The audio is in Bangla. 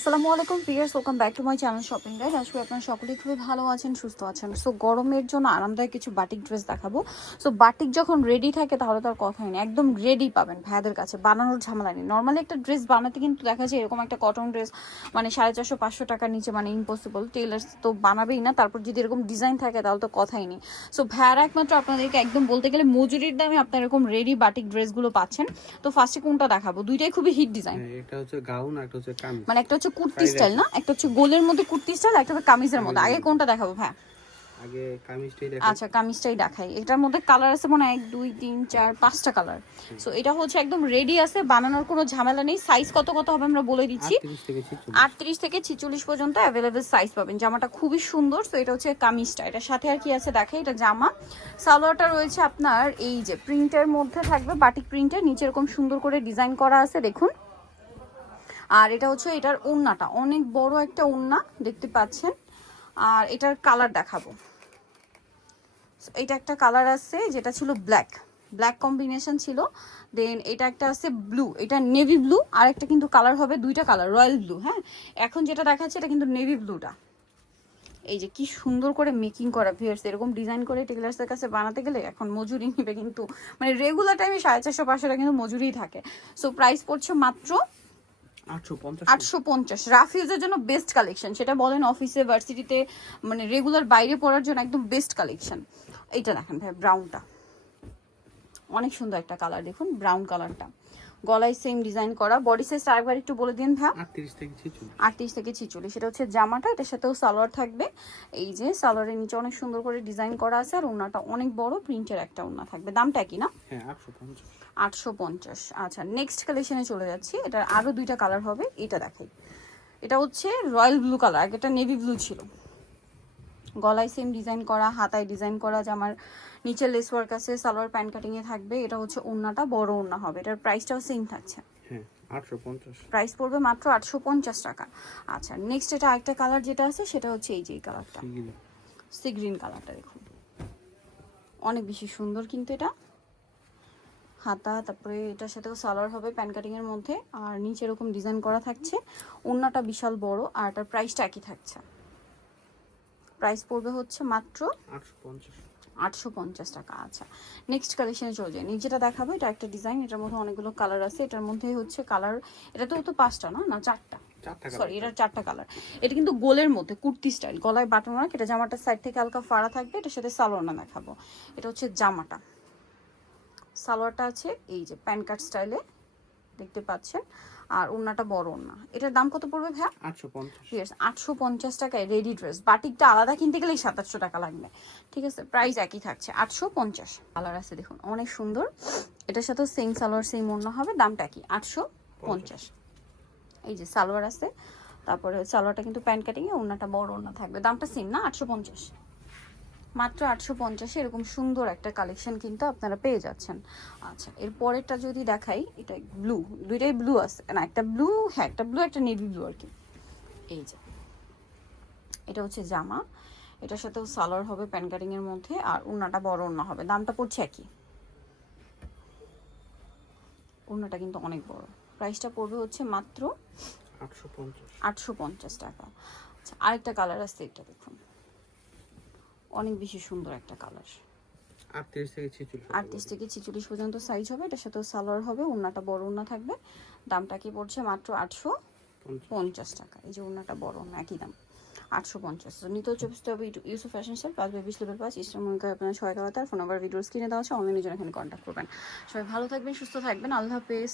আসসালামু আলাইকুম viewers, welcome back to my channel shopping guide. আজকে আপনারা সকলেই খুবই ভালো আছেন, সুস্থ আছেন। সো গরমের জন্য আরামদায়ক কিছু বাটিক ড্রেস দেখাবো। সো বাটিক যখন রেডি থাকে তাহলে তার কথাই নেই, একদম রেডি পাবেন ভাইয়াদের কাছে, বানানোর ঝামেলা নেই। নর্মালি একটা ড্রেস বানাতে কিন্তু দেখা যায় এরকম একটা কটন ড্রেস মানে 450-500 টাকার নিচে মানে ইম্পসিবল, টেলার্স তো বানাবেই না। তারপর যদি এরকম ডিজাইন থাকে তাহলে তো কথাই নেই। সো ভাইয়ারা একমাত্র আপনাদেরকে একদম বলতে গেলে মজুরির দামে আপনার এরকম রেডি বাটিক ড্রেসগুলো পাচ্ছেন। তো ফার্স্টে কোনটা দেখাবো? দুইটাই খুবই হিট ডিজাইন। এটা হচ্ছে গাউন আর একটা হচ্ছে কামিজ, মানে একটা হচ্ছে কুর্তি স্টাইল না, একটা হচ্ছে গোলের মধ্যে কুর্তি স্টাইল, একটা হচ্ছে কামিজের মধ্যে। আগে কোনটা দেখাবো ভাই? আগে কামিজটাই দেখাই। আচ্ছা কামিজটাই দেখাই। এটার মধ্যে কালার আছে মনে হয় 1 2 3 4 5টা কালার। সো এটা হচ্ছে একদম রেডি আছে, বানানোর কোনো ঝামেলা নেই। সাইজ কত কত হবে আমরা বলে দিচ্ছি। 38 থেকে 46 পর্যন্ত অ্যাভেলেবেল সাইজ পাবেন। জামাটা খুবই সুন্দর। সো এটা হচ্ছে কামিজটা, এটার সাথে আর কি আছে দেখাই। এটা জামা, সালোয়ারটা রয়েছে আপনার এই যে প্রিন্টের মধ্যে থাকবে, বাটিক প্রিন্টের, নিচে এরকম সুন্দর করে ডিজাইন করা আছে দেখুন। আর এটা হচ্ছে এটার ওড়নাটা, অনেক বড় একটা ওড়না দেখতে পাচ্ছেন। আর এটার কালার দেখাবো। এটা একটা কালার আছে যেটা ছিল ব্ল্যাক, ব্ল্যাক কম্বিনেশন ছিল। দেন এটা একটা আছে ব্লু, এটা নেভি ব্লু। আর একটা কিন্তু কালার হবে, দুইটা কালার, রয়্যাল ব্লু। হ্যাঁ, এখন যেটা দেখাচ্ছে এটা কিন্তু নেভি ব্লুটা। এই যে কি সুন্দর করে মেকিং করা ভিউয়ার্স, এরকম ডিজাইন করে টেলার্সের কাছে বানাতে গেলে এখন মজুরি নিবে কিন্তু, মানে রেগুলার টাইমে 450-500 টাকা কিন্তু মজুরিই থাকে। সো প্রাইস পড়ছে মাত্র 850। রাফ ইউজের জন্য বেস্ট কালেকশন, সেটা বলেন অফিসে, ভার্সিটিতে, মানে রেগুলার বাইরে পড়ার জন্য একদম বেস্ট কালেকশন। এইটা দেখেন ভাই, ব্রাউনটা অনেক সুন্দর একটা কালার, দেখুন ব্রাউন কালারটা। গলায় সেম ডিজাইন করা। বডি সাইজ আরেকবার একটু বলে দিন ভাই। 38 থেকে 46। সেটা হচ্ছে জামাটা, এটার সাথেও সালোয়ার থাকবে। এই যে সালোয়ারের নিচে অনেক সুন্দর করে ডিজাইন করা আছে। আর ওড়নাটা অনেক বড় প্রিন্টের একটা ওড়না থাকবে। দামটা কি না? 850। আচ্ছা নেক্সট কালেকশনে চলে যাচ্ছি। এটার আরো দুইটা কালার হবে, এটা দেখাই। এটা হচ্ছে রয়্যাল ব্লু কালার, আগেটা নেভি ব্লু ছিল। গলায় সেম ডিজাইন করা, হাতায় ডিজাইন করা, জামার নিচে লেস ওয়ার্ক আছে, সালোয়ার প্যান্ট কাটিং এ থাকবে। এটা হচ্ছে ওড়নাটা, বড় ওড়না হবে। এটার প্রাইসটাও সেম থাকছে। 850 প্রাইস পড়বে মাত্র 850 টাকা। আচ্ছা নেক্সট এটা আরেকটা কালার যেটা আছে সেটা হচ্ছে এই যে এই কালারটা, সি গ্রিন কালারটা দেখুন, অনেক বেশি সুন্দর কিন্তু এটা। হাতা, তারপরে এটার সাথেও সালোয়ার হবে প্যান কাটিং এর মধ্যে। আর নিচে এরকম ডিজাইন করা থাকছে, ওড়নাটা বিশাল বড়। আর এটার প্রাইসটা একই থাকছে। প্রাইস পড়বে হচ্ছে মাত্র 850 টাকা। আচ্ছা নেক্সট কালেকশনে চলে যাই। যেটা দেখাবো এটা একটা ডিজাইন, এটার মধ্যে অনেকগুলো কালার আছে। এটার মধ্যে হচ্ছে কালার, এটাতেও তো 5টা না 4টা, সরি এটার 4টা কালার। এটা কিন্তু গোলের মধ্যে কুর্তি স্টাইল, গলায় বাটন ওয়ার্ক। এটা জামাটার সাইড থেকে হালকা ফাড়া থাকবে। এটার সাথে সালোয়ারটা দেখাবো। এটা হচ্ছে জামাটা, সালোয়ারটা আছে এই যে প্যান কাট স্টাইলে দেখতে পাচ্ছেন। আর ওড়নাটা বড় ওড়না। এটার দাম কত পড়বে ভাই? 850 টাকায় রেডি ড্রেস। বাটিকটা আলাদা কিনতে গেলেই 700 টাকা লাগবে। ঠিক আছে, প্রাইস একই থাকছে 850। কালার আছে দেখুন অনেক সুন্দর। এটার সাথে সেম সালোয়ার সেম ওড়না হবে, দামটা কি 850। এই যে সালোয়ার আছে, তারপরে সালোয়ারটা কিন্তু প্যান্ট কাটিং এ, ওড়নাটা বড় ওড়না থাকবে। দামটা সেম না, 850, মাত্র 850। এরকম সুন্দর একটা কালেকশন কিন্তু আপনারা পেয়ে যাচ্ছেন। আচ্ছা এর পরেরটা যদি দেখাই, এটা ব্লু, দুইটাই ব্লু আছে না, একটা ব্লু, হ্যাঁ একটা ব্লু একটা নেভি ব্লু আর কি। এই যে এটা হচ্ছে জামা, এটার সাথেও সালোয়ার হবে প্যান কাটিং এর মধ্যে। আর ওড়নাটা বড় ওড়না হবে। দামটা পড়ছে একই, ওড়নাটা কিন্তু অনেক বড়। প্রাইসটা পড়বে হচ্ছে মাত্র 850 টাকা। আচ্ছা আরেকটা কালার আছে, এটা দেখুন অনেক বেশি সুন্দর একটা কালার। 38 থেকে 46 পর্যন্ত সাইজ হবে। এটার সাথে সালোয়ার হবে, ওড়নাটা বড় ওড়না থাকবে। দামটা কি পড়ছে? মাত্র 850 টাকা। এই যে ওড়নাটা বড় ওড়না, একই দাম 850। নিতে হচ্ছে হবে Yusuf fashion style, 5/20 level 5 eastern Monica. আপনার সহায়তা, ফোন নাম্বার ভিডিওর স্ক্রিনে দেওয়া আছে, অনলাইনে জন্য এখানে কন্ট্যাক্ট করবেন। সবাই ভালো থাকবেন, সুস্থ থাকবেন, আল্লাহ হাফেজ।